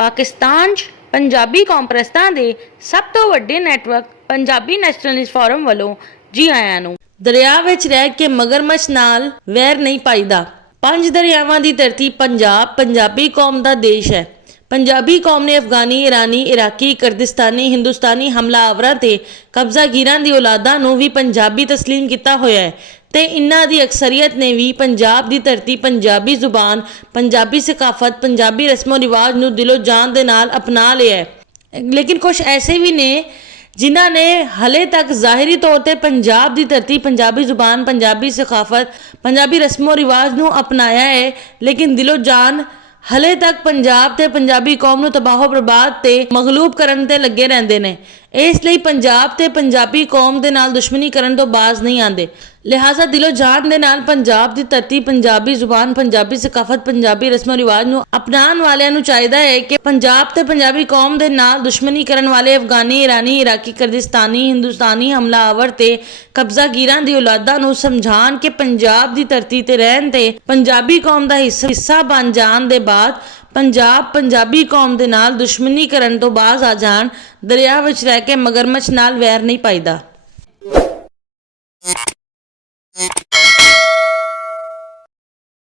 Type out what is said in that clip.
पाकिस्तान 'ਚ पंजाबी कॉम्प्रैसां दे सब तो वड्डे नैटवर्क पंजाबी नैशनलिस्ट फोरम वालों जी आयां नूं। दरिया विच रह के मगरमच्छ नाल वैर नहीं पाईदा। 5 दरियावां दी धरती पंजाब पंजाबी कौम दा देश है। पंजाबी कौम ने अफगानी, ईरानी, इराकी, कुर्दिस्तानी, हिंदुस्तानी हमलावरां ते कब्जागीरां दी औलादां नूं भी पंजाबी तस्लीम किया होया है ते इन्हां दी अक्सरीयत ने भी पंजाब दी धरती, पंजाबी जुबान, पंजाबी सकाफत, पंजाबी रस्मो रिवाज नूं दिलो जान दे नाल अपना लिया है। लेकिन कुछ ऐसे भी ने जिन्हां ने हले तक ज़ाहिरी तौर पर पंजाब की धरती, पंजाबी जुबान, पंजाबी सकाफत, पंजाबी रस्मों रिवाज नूं अपनाया है, लेकिन दिलो जान हले तक पंजाब ते पंजाबी कौम नूं तबाहो बर्बाद ते मगलूब करन ते लगे रहंदे ने। इसलिए पंजाब ते पंजाबी कौम दे नाल दुश्मनी करन तो बाज नहीं आंदे। लिहाजा दिलो जान दे नाल पंजाब दी धरती, पंजाबी जुबान, पंजाबी सकाफत, पंजाबी रस्मों रिवाज नूं अपनाउण वालियां नूं चाहीदा है कि पंजाब ते पंजाबी कौम दे नाल दुश्मनी करन वाले अफगानी, ईरानी, इराकी, कुर्दिस्तानी, हिंदुस्तानी हमलावर ते कब्जागीरां दी औलादां नूं समझाण कि पंजाब दी धरती ते रहण ते पंजाबी कौम दा हिस्सा बन जाण दे बाद पंजाब पंजाबी कौम दे नाल दुश्मनी करन तो बाज आ जाण। दरिया विच रह के मगरमच्छ नाल वैर नहीं पाईदा।